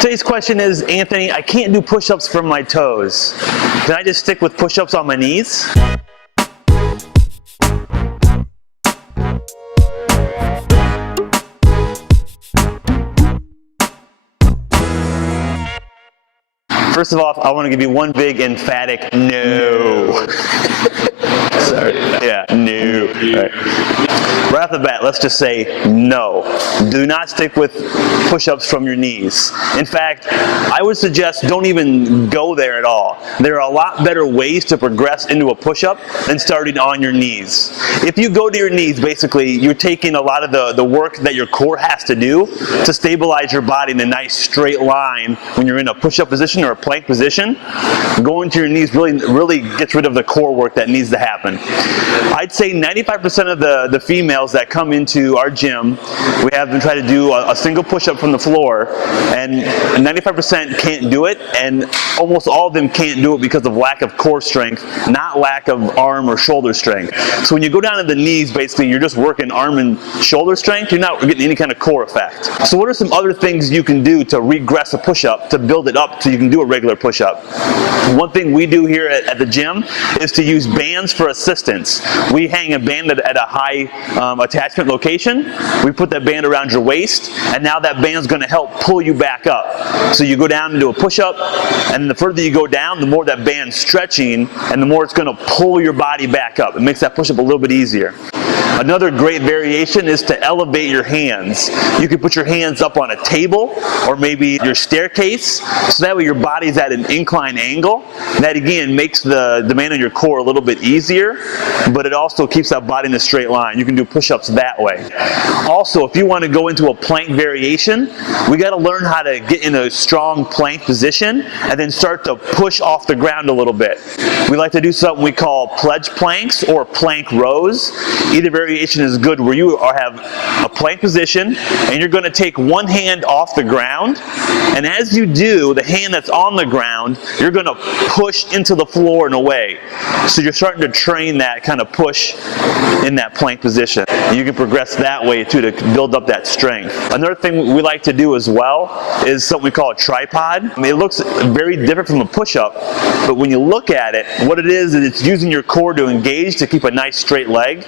Today's question is, Anthony, I can't do push-ups from my toes. Can I just stick with push-ups on my knees? First of all, I want to give you one big emphatic no. Sorry. Yeah, no. Right off the bat, let's just say no. Do not stick with push-ups from your knees. In fact, I would suggest don't even go there at all. There are a lot better ways to progress into a push-up than starting on your knees. If you go to your knees, basically, you're taking a lot of the work that your core has to do to stabilize your body in a nice straight line when you're in a push-up position or a plank position. Going to your knees really gets rid of the core work that needs to happen. I'd say 95% of the females that come into our gym, we have them try to do a single push-up from the floor, and 95% can't do it, and almost all of them can't do it because of lack of core strength, not lack of arm or shoulder strength. So when you go down to the knees, basically you're just working arm and shoulder strength, you're not getting any kind of core effect. So what are some other things you can do to regress a push-up, to build it up so you can do a regular push-up? One thing we do here at the gym is to use bands for assistance. We hang a band at a high attachment location. We put that band around your waist, and now that band's going to help pull you back up. So you go down and do a push-up, and the further you go down, the more that band's stretching, and the more it's going to pull your body back up. It makes that push-up a little bit easier. Another great variation is to elevate your hands. You can put your hands up on a table or maybe your staircase, so that way your body's at an inclined angle. That again makes the demand on your core a little bit easier, but it also keeps that body in a straight line. You can do push-ups that way. Also, if you want to go into a plank variation, we got to learn how to get in a strong plank position and then start to push off the ground a little bit. We like to do something we call pledge planks or plank rows. Either variation is good, where you have a plank position and you're going to take one hand off the ground, and as you do, the hand that's on the ground, you're going to push into the floor and away. So you're starting to train that kind of push in that plank position. You can progress that way too to build up that strength. Another thing we like to do as well is something we call a tripod. It looks very different from a push-up, but when you look at it, what it is it's using your core to engage to keep a nice straight leg.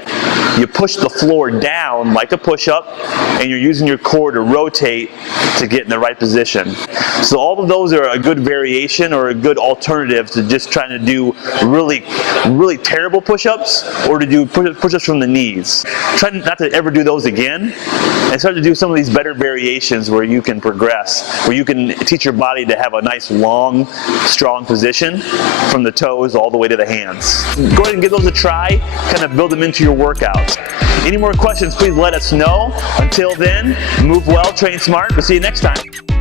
You push the floor down like a push-up, and you're using your core to rotate to get in the right position. So all of those are a good variation or a good alternative to just trying to do really terrible push-ups or to do push-ups from the knees. Try not to ever do those again, and start to do some of these better variations where you can progress, where you can teach your body to have a nice long, strong position from the toes all the way to the hands. Go ahead and give those a try, kind of build them into your workout. Any more questions, please let us know. Until then, move well, train smart. We'll see you next time.